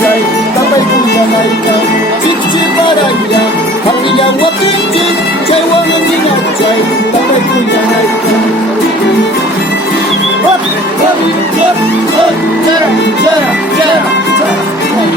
jai tapai kuya naika chichi baraya hariya watinji jai wanandina jai tapai kuya naika hop hop hop hop jara jara jara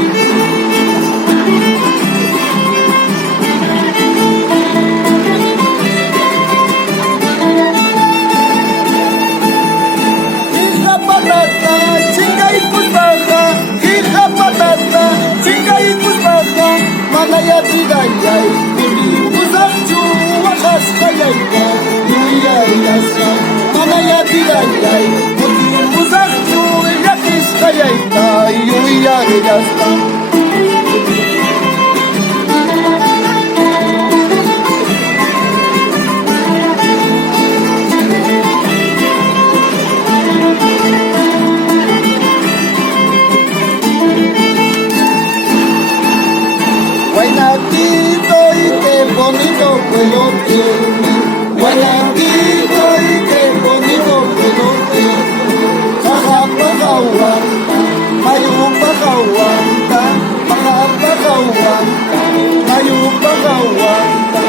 Malaya tigayay, uzakju wakas kayayka, yuya yasa. Malaya tigayay, uzakju yakis kayayka, yuya yasa. Guaynakito y qué bonito pueblo tiene. Guaynakito y qué bonito pueblo tiene. Majapagawanta, mayupagawanta, majapagawanta, mayupagawanta.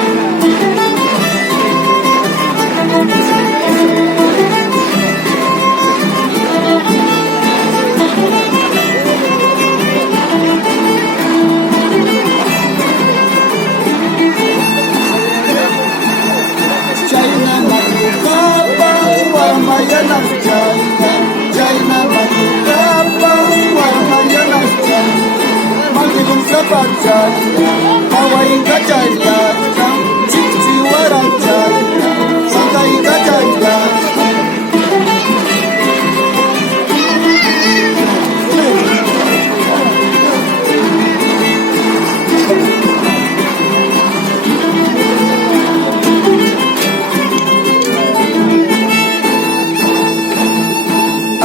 Kawai gajaya, cikci waraja, sakai gajaya.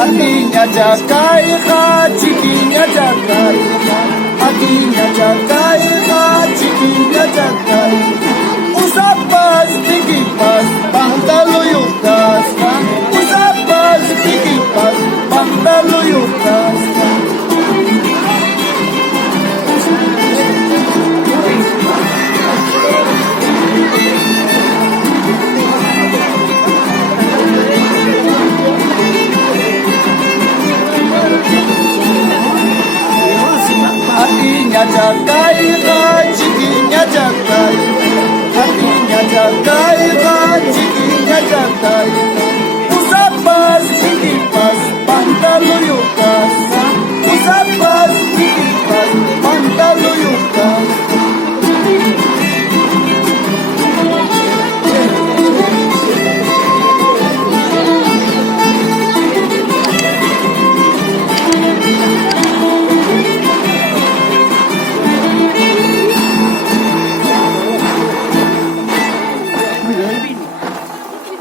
Artinya jagai ha, cikinya jagai ha. Artinya jagai ha, cikinya jagai. Usapas tikipas, pantaluyukas. Usapas tikipas, pantaluyukas. Artinya jagai